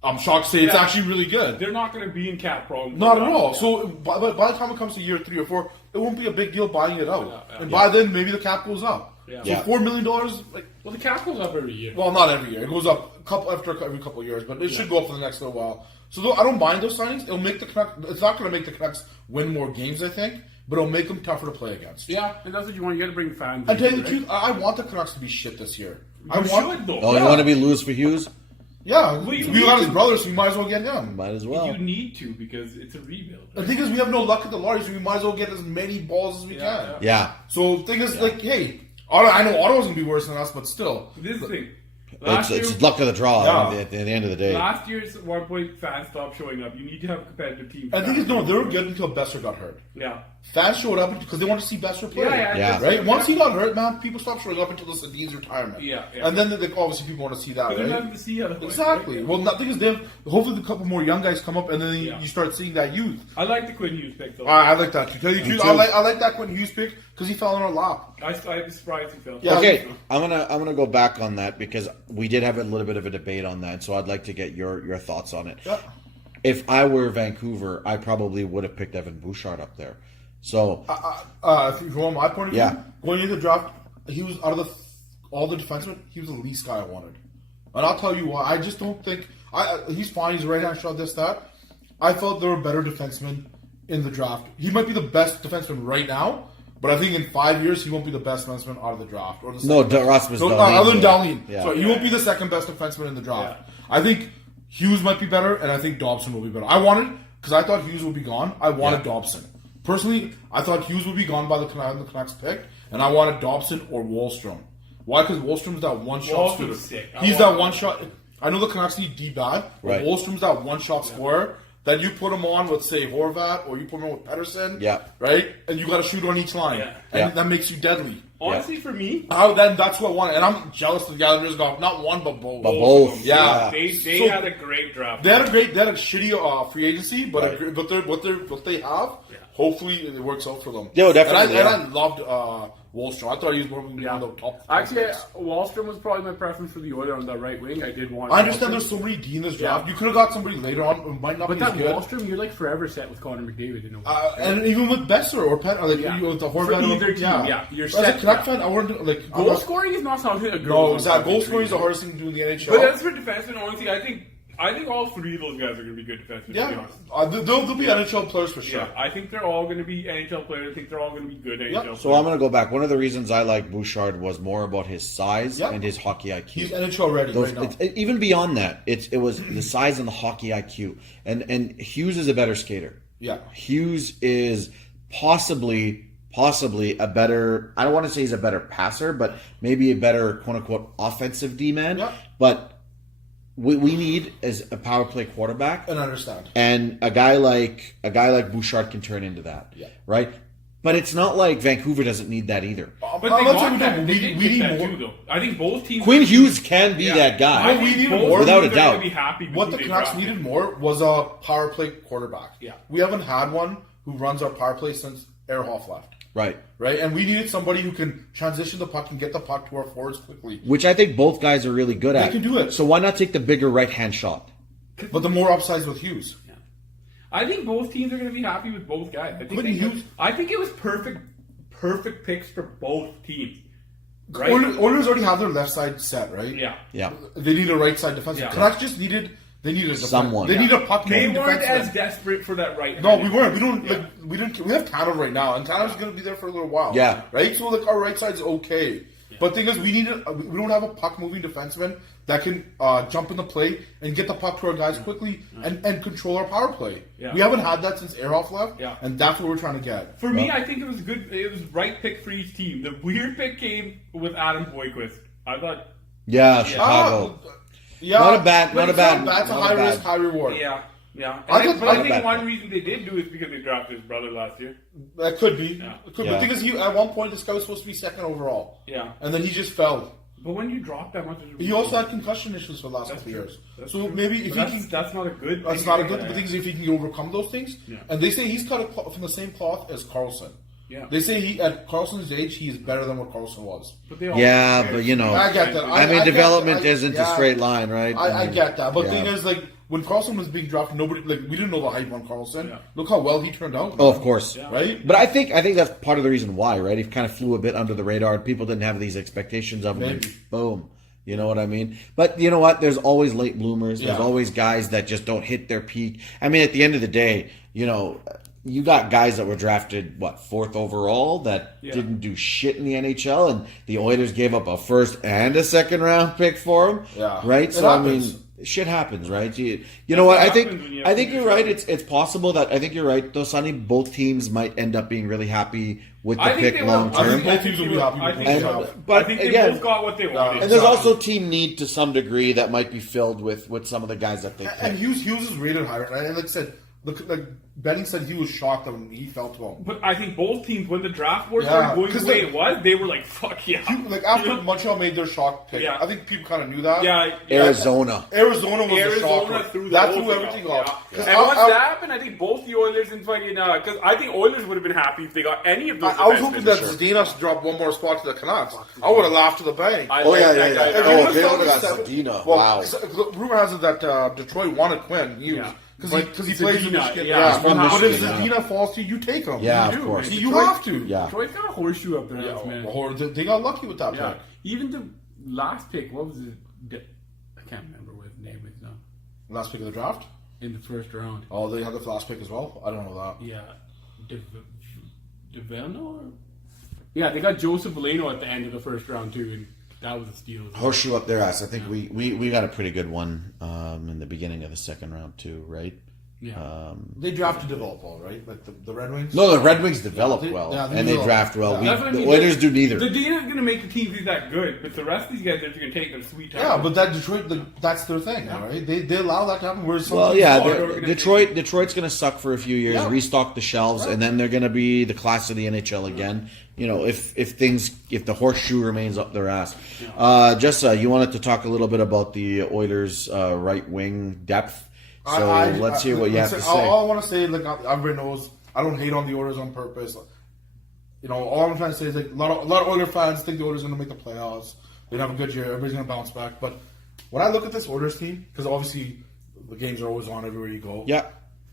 I'm shocked to say it's actually really good. They're not going to be in cap problems. Not at all. So by the time it comes to year 3 or 4, it won't be a big deal buying it out. And by then, maybe the cap goes up. Yeah. So $4 million, like, Well, the cap goes up every year. well, not every year. It goes up every couple of years, but it should go up for the next little while. So I don't mind those signings. It'll make the Canucks. It's not going to make the Canucks win more games, I think, but it'll make them tougher to play against. Yeah, and that's what you want. You got to bring fans. I tell you the truth, I want the Canucks to be shit this year. You should, though. Oh, you want to be Lewis for Hughes? Yeah, Well, we got his brother, so we might as well get him. Might as well. You need to because it's a rebuild. The thing is, we have no luck at the lottery, so we might as well get as many balls as we can. Yeah. So the thing is, like, hey, I know Ottawa's going to be worse than us, but still. This is the thing. It's luck of the draw at the end of the day. Last year's 1 point fans stopped showing up. You need to have a competitive team. I think it's no, they were good until Besser got hurt. Yeah. Fans showed up because they wanted to see Besser play. Yeah. Right? Once he got hurt, man, people stopped showing up until the Sedin's retirement. Yeah. And then obviously people want to see that, But right? there's nothing to see otherwise, Exactly. right? Well, the thing is, hopefully a couple more young guys come up, and then you start seeing that youth. I like the Quinn Hughes pick though. I like that. To tell you the truth, I like that Quinn Hughes pick because he fell in our lap. I was surprised he fell. Yeah. Okay, I'm gonna go back on that because we did have a little bit of a debate on that, so I'd like to get your thoughts on it. Yeah. If I were Vancouver, I probably would have picked Evan Bouchard up there. So From my point of view, Yeah. going into the draft, he was out of all the defensemen, he was the least guy I wanted. And I'll tell you why. I just don't think he's fine. He's a right-hand shot. This that. I felt there were better defensemen in the draft. He might be the best defenseman right now, but I think in 5 years he won't be the best defenseman out of the draft. Or the no, second best. Rasmus No, Dahlin. other than Dahlin. Yeah. So he won't be the second best defenseman in the draft. Yeah. I think Hughes might be better, and I think Dobson will be better. I wanted, because I thought Hughes would be gone, I wanted Dobson. Personally, I thought Hughes would be gone by the Canucks pick, and I wanted Dobson or Wahlstrom. Why? Because Wahlstrom's that one-shot scorer. Wahlstrom's sick. He's that one-shot. I know the Canucks need D bad, but Right. Wahlstrom's that one-shot scorer that you put him on with, say, Horvat, or you put him on with Pedersen. Yeah. Right? And you got to shoot on each line. Yeah. And Yeah. that makes you deadly. Honestly, for me, That's what I want. And I'm jealous that the Islanders got not one, but both. both. Yeah. they So- had a great draft. They had a shitty free agency, but what they have, hopefully it works out for them. Yeah, definitely, And I loved Wahlstrom. I thought he was one of the top. Actually, picks. Wallstrom was probably my preference for the Oilers on the right wing. I did want. I understand Wallstrom. there's so many D in this draft. You could have got somebody later on who might not But be as that good. Wallstrom, you're like forever set with Connor McDavid. You know. And even with Besser or Pet, like Yeah. with the For Horvat, either team, you're As set. a Canuck fan, I wouldn't like Goal scoring is not something a girl. No, wants exactly. to Goal do. scoring is the hardest thing to do in the NHL. But as for defensemen, honestly, I think all three of those guys are going to be good defensemen. To be yeah, honest. they'll be NHL players for sure. Yeah, I think they're all going to be NHL players. I think they're all going to be good NHL players. So I'm going to go back. One of the reasons I like Bouchard was more about his size and his hockey IQ. He's NHL ready right now. Even beyond that, it was the size and the hockey IQ. And Hughes is a better skater. Yeah. Hughes is possibly a better, I don't want to say he's a better passer, but maybe a better quote unquote offensive D-man. Yeah. But we need as a power play quarterback. And understand. And a guy like Bouchard can turn into that. Yeah. Right? But it's not like Vancouver doesn't need that either. But they let's got say we that. don't. They We did need get that more. too, though. I think both teams. Quinn Hughes can be that I guy. What we think need both more- teams without a are doubt. gonna be happy with What who the they Canucks drafted. needed more was a power play quarterback. Yeah. We haven't had one who runs our power play since Ehrhoff left. Right. Right? And we needed somebody who can transition the puck and get the puck to our forwards quickly. Which I think both guys are really good at. can do it. So why not take the bigger right hand shot? But the more upsides with Hughes. I think both teams are going to be happy with both guys. I think it was perfect picks for both teams. Right? Oilers already have their left side set, right? Yeah. Yeah. They need a right side defenseman. Yeah. Canucks just needed Someone. They need a puck They moving weren't defenseman. as desperate for that right. No, we weren't. We have Tanner right now, and Tanner's going to be there for a little while. Yeah. Right. So our right side's okay. Yeah. But the thing is, we don't have a puck moving defenseman that can jump in the play and get the puck to our guys quickly and control our power play. Yeah. We haven't had that since Ehrhoff left, Yeah. and that's what we're trying to get. For me, I think it was good. It was right pick for each team. The weird pick came with Adam Boyquist. I thought, Yeah, Chicago. Yeah, Not a bad- but not a it's bad- That's a not high a bad. risk, high reward. yeah. I And thought- I not think bad one pick. reason they did do is because they drafted his brother last year. That could be. Yeah. It could be. Yeah. The thing is, at one point, this guy was supposed to be second overall. Yeah. And then he just fell. But when you drop that much, He also had concussion issues for the last couple of years. So maybe if he can, that's not a good. that's not a good. But the thing is, if he can overcome those things, Yeah. and they say he's cut from the same cloth as Carlson. Yeah. They say he at Carlson's age, he is better than what Carlson was. But they all Yeah, but you know, I get that. I mean, I get development that. isn't a straight line, right? I get that. But the Yeah. thing is, like, when Carlson was being drafted, nobody, like, we didn't know the hype on Carlson. Yeah. Look how well he turned out. Oh, of course. Yeah. Right? But I think that's part of the reason why, right? He kind of flew a bit under the radar. People didn't have these expectations of him. Maybe. And boom. You know what I mean? But you know what? There's always late bloomers. There's Yeah. always guys that just don't hit their peak. I mean, at the end of the day, you know, you got guys that were drafted, what, 4th overall that didn't do shit in the NHL, and the Oilers gave up a 1st and a 2nd round pick for him. Yeah. Right? It So, happens. I mean, shit happens, right? You know what? I what happens when you have think to you're do right. something. It's possible that I think you're right, though, Sonny. Both teams might end up being really happy with the I think pick they will. long I term. think both teams will be happy I with think what they so. have. But I think they again- both got what they wanted. And there's Exactly. also team need to some degree that might be filled with some of the guys that they pick. And Hughes is rated higher. Right? And like I said, like Benning said, he was shocked when he fell to him. But I think both teams, when the draft board Yeah, started going the 'cause way the- it was, they were like, "Fuck yeah!" Like after You know? Montreal made their shock pick, Yeah. I think people kind of knew that. yeah, Arizona. Arizona was the Arizona shocker. threw That whole threw thing everything off. off. Yeah. 'Cause And I- once I- that happened, I think both the Oilers and fucking because I think Oilers would have been happy if they got any of those. I was defensemen. hoping that Zdeno dropped one more spot to the Canucks. I would have laughed to the bank. I Oh, like yeah, that yeah, guy. yeah. If Oh, he if was they down would've to got seven- Zdeno, well, wow. Rumor has it that Detroit wanted Quinn Hughes Yeah. because he But plays in Zadina, Michigan. yeah, he's from But if Michigan, Zdeno falls to you, take him. Yeah, You of do. course. You Detroit- have to. Yeah. Detroit's got a horseshoe up their ass, man. Or they got lucky with that Yeah, pick. even the last pick, what was it? I can't remember what his name is now. Last pick of the draft. In the first round. Oh, they had the last pick as well. I don't know that. Yeah, Develno? Or? Yeah, they got Joseph Valeno at the end of the first round too, and that was a steal. As well. Horseshoe up their ass. I think we got a pretty good one in the beginning of the 2nd round too, right? Yeah. They drafted develop well, right? Like the Red Wings. No, the Red Wings develop Yeah, well, they and they develop. draft well. Yeah. That's what I The mean. Oilers do neither. The Dina's going to make the team be that good, but the rest of these guys are going to take them sweet time. Yeah, but that Detroit, that's their thing, right? They allow that to happen. Whereas some Well, teams yeah, don't. Detroit's going to suck for a few years, Yeah. restock the shelves, and then they're going to be the class of the NHL again. You know, if the horseshoe remains up their ass. Jessa, you wanted to talk a little bit about the Oilers' right wing depth. So let's hear what you have to say. All I want to say, like everybody knows, I don't hate on the Oilers on purpose. You know, all I'm trying to say is like a lot of Oilers fans think the Oilers are going to make the playoffs. They have a good year. Everybody's going to bounce back. But when I look at this Oilers team, because obviously the games are always on everywhere you go. Yeah.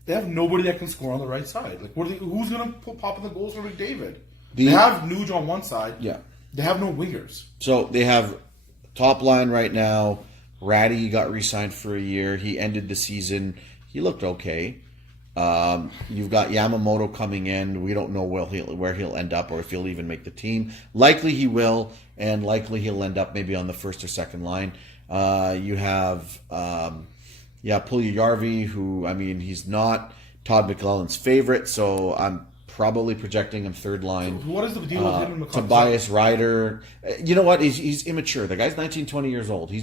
They have nobody that can score on the right side. Like, who's going to pop in the goals for McDavid? They have Nuge on one side. Yeah. They have no wingers. So they have top line right now. Ratty got re-signed for a year. He ended the season. He looked okay. You've got Yamamoto coming in. We don't know where he'll end up or if he'll even make the team. Likely he will, and likely he'll end up maybe on the 1st or 2nd line. You have Puljujarvi, who, I mean, he's not Todd McClellan's favorite, so I'm probably projecting him 3rd line. What is the deal with him and McClellan? Tobias Ryder. You know what? He's immature. The guy's 19, 20 years old.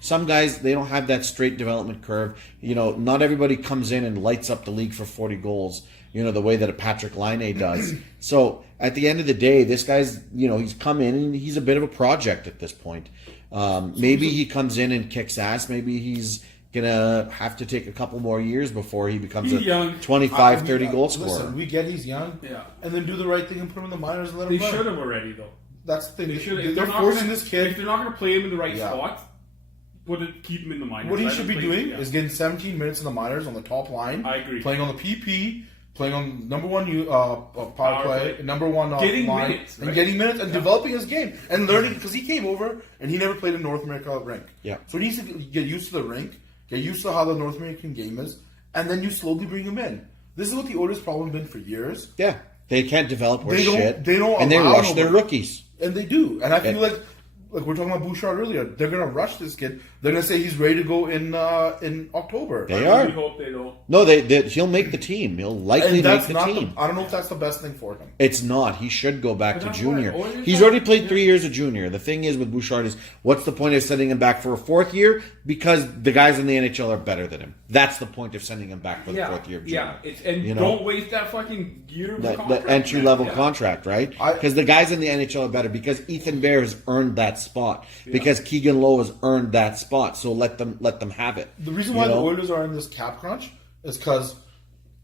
Some guys, they don't have that straight development curve. You know, not everybody comes in and lights up the league for 40 goals, you know, the way that a Patrick Laine does. So at the end of the day, this guy's, you know, he's come in and he's a bit of a project at this point. Maybe he comes in and kicks ass. Maybe he's gonna have to take a couple more years before he becomes He's a young. 25, 30 goal scorer. Listen, we get he's young. Yeah. And then do the right thing and put him in the minors and let They him run. should have already, though. That's the thing. They should. They're forcing this If kid. they're not going to play him in the right Yeah. spots, keep him in the minors. What he Let should him be play- doing yeah. is getting 17 minutes in the minors on the top line. I agree. Playing on the PP, playing on number one power play, play. number one Getting line, minutes, and right? getting minutes and developing his game and learning because he came over and he never played in North America rink. Yeah. So he needs to get used to the rink, get used to how the North American game is, and then you slowly bring him in. This is what the Oilers' problem been for years, Yeah, they can't develop worth They don't- shit. they don't and they allow rush their nobody. rookies. and they do. And I feel like we're talking about Bouchard earlier. They're gonna rush this kid. They're gonna say he's ready to go in October. They I are. really hope they don't. No, he'll make the team. He'll likely And make that's the not. team. I don't know if that's the best thing for him. It's not. He should go back But to that's junior. why Oilers He's have- already played 3 years of junior. The thing is with Bouchard is, what's the point of sending him back for a 4th year? Because the guys in the NHL are better than him. That's the point of sending him back for the 4th year of junior. And You know? don't waste that fucking year of The contract. entry level Yeah. contract, right? I- Because the guys in the NHL are better. Because Ethan Bear has earned that that spot because Keegan Lowe has earned that spot. So let them have it. The reason why the Oilers are in this cap crunch is because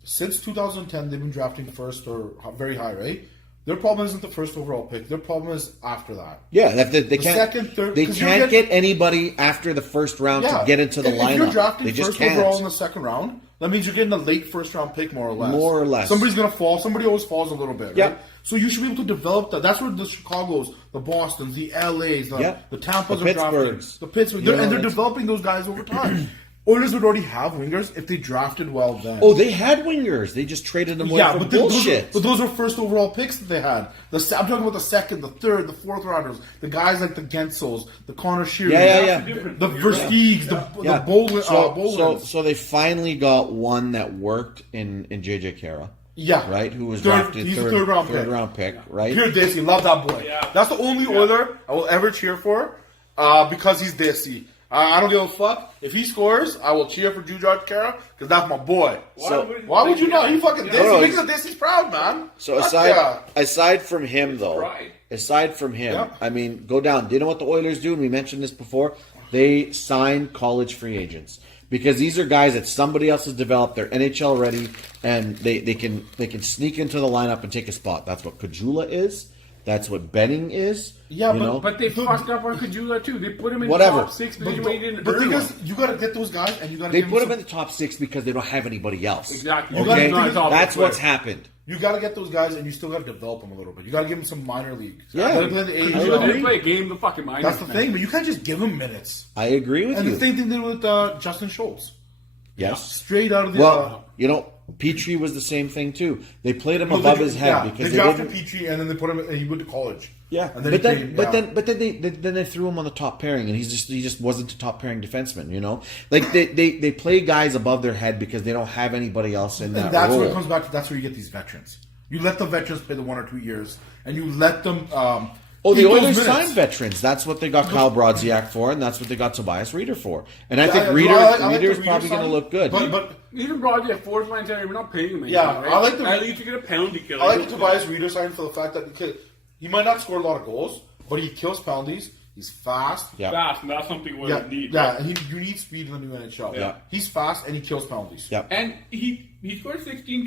since 2010 they've been drafting first or very high, right? Their problem isn't the first overall pick. Their problem is after that. Yeah, they can't. Second, third, they can't get anybody after the first round to get into the lineup. If you're drafting they just first can't. overall in the second round, that means you're getting a late first round pick, more or less. More or less. Somebody's gonna fall. Somebody always falls a little bit. Yeah. Right? So you should be able to develop that. That's where the Chicago's, the Boston's, the LA's, the Tampa's The are drafting. Pittsburghs. The Pittsburghs. And they're developing those guys over time. Oilers would already have wingers if they drafted well then. Oh, they had wingers. They just traded them away for bullshit. Those are first overall picks that they had. I'm talking about the second, the third, the fourth rounders. The guys like the Gensels, the Connor Shearer, the Versteegs, the Bolins. So they finally got one that worked in JJ Kara. Yeah. Right? Who was drafted he's third a third round pick, right? Pure Dicey. Love that boy. Yeah. That's the only Oiler I will ever cheer for because he's Dicey. I don't give a fuck. If he scores, I will cheer for Jujhar Kara because that's my boy. Why would you not? He fucking Dicey. No, Makes the Dicey's proud, man. So aside from him, though, I mean, go down. Do you know what the Oilers do? And we mentioned this before. They sign college free agents. Because these are guys that somebody else has developed, they're NHL ready, and they can sneak into the lineup and take a spot. That's what Kajula is. That's what Benning is. Yeah, but they fucked up on Kajula too. They put him in the Whatever. top 6 because you didn't But earn because him. you got to get those guys, and you got to. They put them in the top 6 because they don't have anybody else. Exactly. Okay, gotta- that's what's happened. You got to get those guys, and you still got to develop them a little bit. You got to give them some minor league. Yeah. Gotta play the I Kajula agree. didn't play a game the fucking minors. That's the thing, but you can't just give them minutes. I agree with And you. the same thing they did with Justin Schultz. Yes. Straight out of the. Well, Petrie was the same thing too. They played him above his head because they they drafted didn't. Petrie, and then they put him. And he went to college. Yeah, and then but then they threw him on the top pairing, and he just wasn't a top pairing defenseman. Like they play guys above their head because they don't have anybody else in that And that's role. where it comes back to. That's where you get these veterans. You let the veterans play the 1 or 2 years, and you let them. The eat those Oilers minutes. signed veterans. That's what they got Kyle Brodziak for, and that's what they got Tobias Reeder for. And I think I Reeder like the is Reeder probably going to signing, look good. But Even Broadway at fourth line center, we're not paying him anything. Yeah, right? I like the- At least you get a penalty kill. I like the Tobias Reeder sign for the fact that he might not score a lot of goals, but he kills penalties. He's fast. Yeah. fast, and that's something we Yeah, need. yeah, and you need speed in the new NHL. Yeah. He's fast and he kills penalties. Yeah. And he scored 16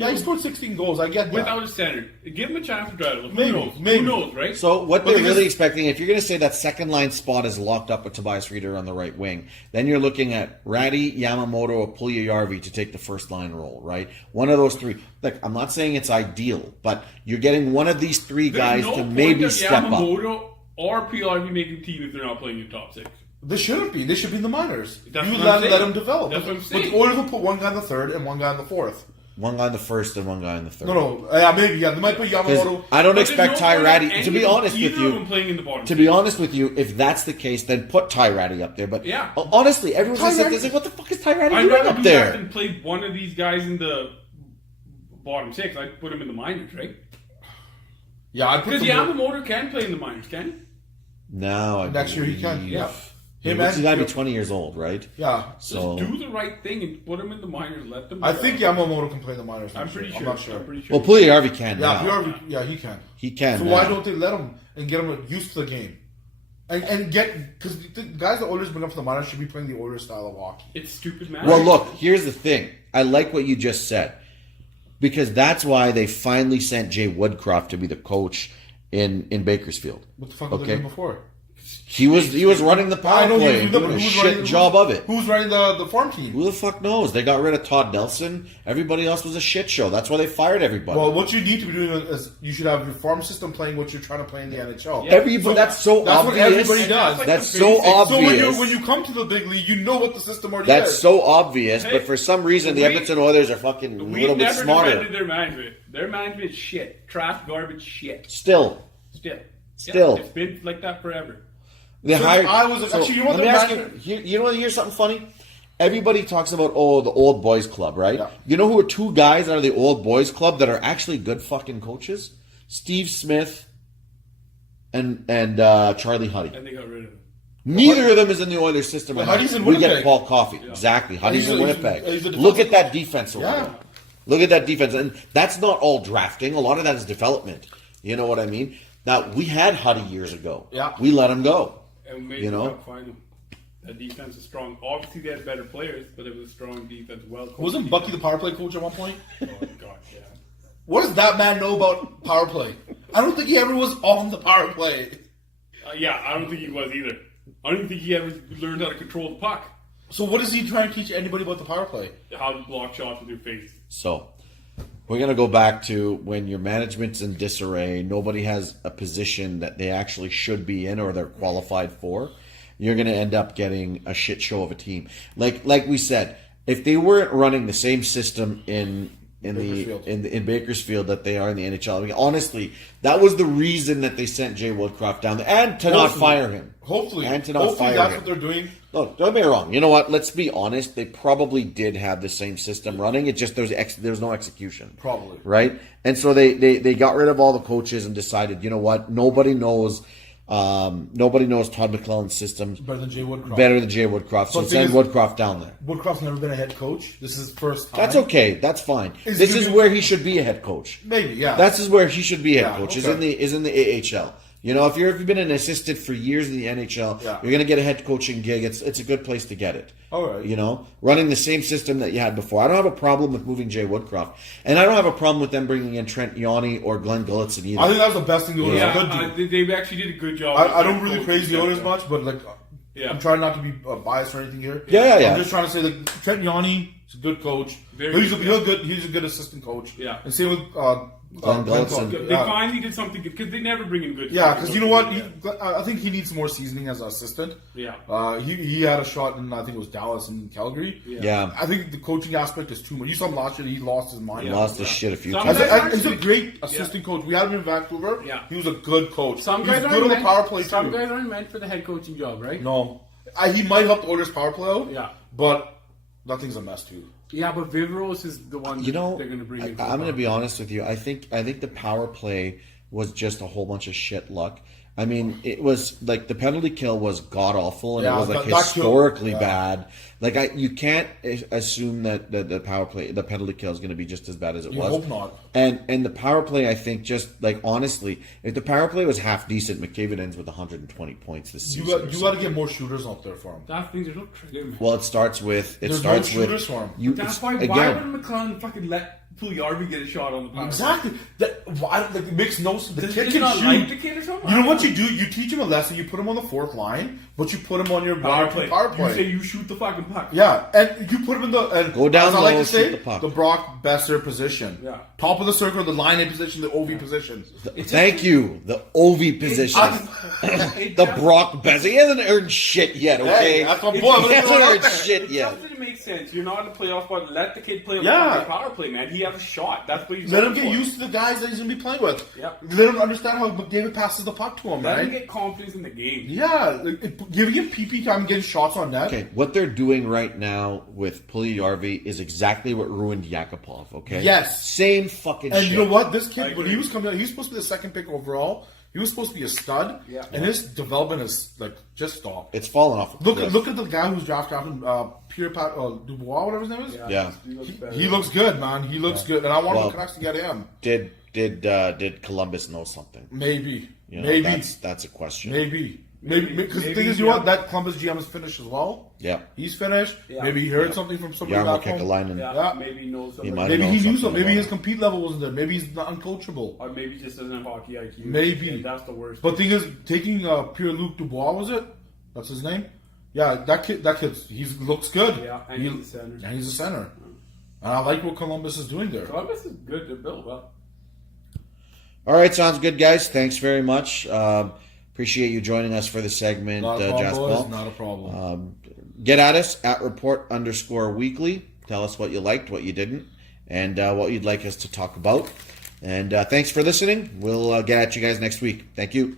Yeah, he goals scored 16 goals. I get that. without a center. Give him a chance to try to look. Maybe. Who knows, right? So what But they're they really just- expecting, if you're going to say that second line spot is locked up with Tobias Reeder on the right wing, then you're looking at Ratty, Yamamoto, or Puljujarvi to take the first line role, right? One of those three. Look, I'm not saying it's ideal, but you're getting one of these three guys There's no to point maybe of step up. Yamamoto or PRV making team if they're not playing in top 6. They shouldn't be. They should be in the minors. That's You what I'm let saying. them develop. That's what I'm But saying. the Oilers will put one guy in the third and one guy in the fourth. One guy in the first and one guy in the third. No, yeah, maybe. Yeah, they might put 'Cause Yamamoto. I don't But there's expect no Ty point Ratty. of To be honest with either of you, them playing in the bottom to be six. honest with you, if that's the case, then put Ty Ratty up there. But Yeah. honestly, everyone's Ty gonna Ratty- say, "What the fuck is Ty Ratty I'd doing rather up do that there?" than play one of these guys in the bottom 6. I'd put him in the minors, right? Yeah, I put Because them Yamamoto can play in the minors, can he? No, I next year he can. believe. Yeah. He's got to be 20 years old, right? Yeah. So Just do the right thing and put him in the minors. Let them. I think Yamamoto can play in the minors. I'm next pretty year. sure. I'm not sure. I'm pretty sure. well, Puljujarvi can Yeah, now. yeah, he can. He can. So now. why don't they let him and get him used to the game? And get, because the guys that Oilers bring up for the minors should be playing the Oilers style of hockey. It's stupid, man. Well, look, here's the thing. I like what you just said because that's why they finally sent Jay Woodcroft to be the coach in Bakersfield. What the fuck were they doing before? He was running the power play and doing a shit job of it. Who's running the farm team? Who the fuck knows? They got rid of Todd Nelson. Everybody else was a shit show. That's why they fired everybody. Well, what you need to be doing is you should have your farm system playing what you're trying to play in the NHL. Yeah. Everybody, that's so That's obvious. what everybody does. That's the so basics. So obvious. when you come to the big league, you know what the system already That's is. so obvious, Hey, but for some reason the we- Edmonton Oilers are fucking a We've little bit never smarter. defended their management. Their management is shit. Trash, garbage, shit. Still. Still. Yeah, it's been like that forever. They hired. Actually, you know what let me the ask management- you know, here's something funny. Everybody talks about the old boys club, right? Yeah. You know who are two guys out of the old boys club that are actually good fucking coaches? Steve Smith and Charlie Huddy. And they got rid of him. Neither of them is in the Oilers system. Well, and Huddy's in we get Winnipeg. Paul Coffey. Exactly. Huddy's He's in a- Winnipeg. he's a Look at defensive- that defense over Yeah. there. Look at that defense. And that's not all drafting. A lot of that is development. You know what I mean? Now, we had Huddy years ago. Yeah. We let him go. And maybe You know? we'll find them. That defense is strong. Obviously, they had better players, but it was a strong defense. Well coached. Wasn't Bucky the power play coach at one point? Oh, God, yeah. What does that man know about power play? I don't think he ever was on the power play. Yeah, I don't think he was either. I don't think he ever learned how to control the puck. So what is he trying to teach anybody about the power play? How to block shots with your face. So, we're going to go back to when your management's in disarray, nobody has a position that they actually should be in or they're qualified for. You're going to end up getting a shit show of a team. Like we said, if they weren't running the same system in Bakersfield that they are in the NHL, I mean, honestly, that was the reason that they sent Jay Woodcroft down there, and to not fire him. Hopefully that's that's what they're doing. Look, don't get me wrong. You know what? Let's be honest. They probably did have the same system running. It just there's no execution. Probably. Right? And so they got rid of all the coaches and decided, you know what? Nobody knows Todd McClellan's systems Better than Jay Woodcroft. So But send Woodcroft down there. Woodcroft's never been a head coach. This is his first time. That's okay. That's fine. Is This he is gonna- where he should be a head coach. Maybe, yeah. That's is where he should be a head Yeah, coach. okay. Is in the AHL. You know, if you've been an assistant for years in the NHL, Yeah. you're going to get a head coaching gig. It's a good place to get it. All right. You know, running the same system that you had before. I don't have a problem with moving Jay Woodcroft, and I don't have a problem with them bringing in Trent Yanni or Glenn Gulletson either. I think that was the best thing the Oilers Yeah, could do. they actually did a good job. I don't really praise the Oilers much, but like, Yeah. I'm trying not to be biased or anything here. Yeah. I'm just trying to say that Trent Yanni is a good coach. Very He's good. a good assistant coach. Yeah. And same with Glenn Gulletson. They finally did something good because they never bring in good. Yeah, because you know what? Yeah. I think he needs more seasoning as an assistant. Yeah. He had a shot in, I think it was Dallas and Calgary. Yeah. I think the coaching aspect is too much. You saw him last year, he lost his mind. He lost his shit a few Some times. guys He's a actually- great assistant coach. We had him in Vancouver. Yeah. He was a good coach. Some He's guys good on the power play Some too. guys aren't meant for the head coaching job, right? No. He might help the Oilers power play out. Yeah. But that thing's a mess too. Yeah, but Vivros is the one You know, they're going to bring in. I'm going to be honest with you. I think the power play was just a whole bunch of shit luck. I mean, it was like the penalty kill was god awful, and Yeah, it was like that kill- historically yeah. bad. Like you can't assume that the power play, the penalty kill is going to be just as bad as it You was. hope not. And the power play, I think, just like honestly, if the power play was half decent, McDavid ends with 120 points this You season. got to get more shooters out there for him. That thing, there's no trigger, man. Well, it starts with There's no shooters for him. That's why. Why again. would McClellan fucking let Puljujärvi get a shot on the power? Exactly. It makes no sense. The Does kid he can not shoot. like the kid or something? You know what you do? You teach him a lesson. You put him on the fourth line, but you put him on your Power play. Power play. You say you shoot the fucking puck. Yeah, and you put him in the Go down as I like low, to say, shoot the puck. the Brock Besser position. Yeah. Top of the circle, the line A position, the OV position. Thank you, the OV position. The Brock Bessie. He hasn't earned shit yet, okay? Hey, that's my It's boy. just- He hasn't earned Let shit It yet. doesn't make sense. You're not in the playoffs, but let the kid play on Yeah. the power play, man. He has a shot. That's what he's him looking get for. used to the guys that he's going to be playing with. Yeah. Let him understand how McDavid passes the puck to him, Let him right? get confidence in the game. Yeah, giving him PP time, getting shots on net. Okay, what they're doing right now with Puljujärvi is exactly what ruined Yakupov, okay? Yes. Same fucking And shit. you know what? This I kid, when agree. he was coming out, he was supposed to be the second pick overall. He was supposed to be a stud. Yeah. And his development is like just stopped. It's fallen off. a cliff. Look at the guy who's drafted Pierre Dubois, whatever his name is. Yeah. He looks good, man. He looks good, and I want Well- the Canucks to get him. Did Columbus know something? Maybe, You know, maybe, that's a question. maybe. Because the maybe, thing is, you know yeah. what? That Columbus GM is finished as well. Yeah. He's finished. Yeah. Maybe he heard something from somebody Jarmo back home. Kekalainen. Yeah, Yeah. maybe he knows something. He might Maybe know he knew something something. Maybe about his it. compete level wasn't there. Maybe he's not uncoachable. Or maybe he just doesn't have hockey IQ. Maybe. And that's the worst. But thing is, taking Pierre-Luc Dubois, was it? That's his name? Yeah, that kid, he looks good. Yeah, and he's a center. And he's a center. And I like what Columbus is doing there. Columbus is good. They're built well. All right, sounds good, guys. Thanks very much. Appreciate you joining us for the segment, Not a problem, Jaspal. boys. Not a problem. Get at us at report_weekly. Tell us what you liked, what you didn't, and what you'd like us to talk about. And thanks for listening. We'll get at you guys next week. Thank you.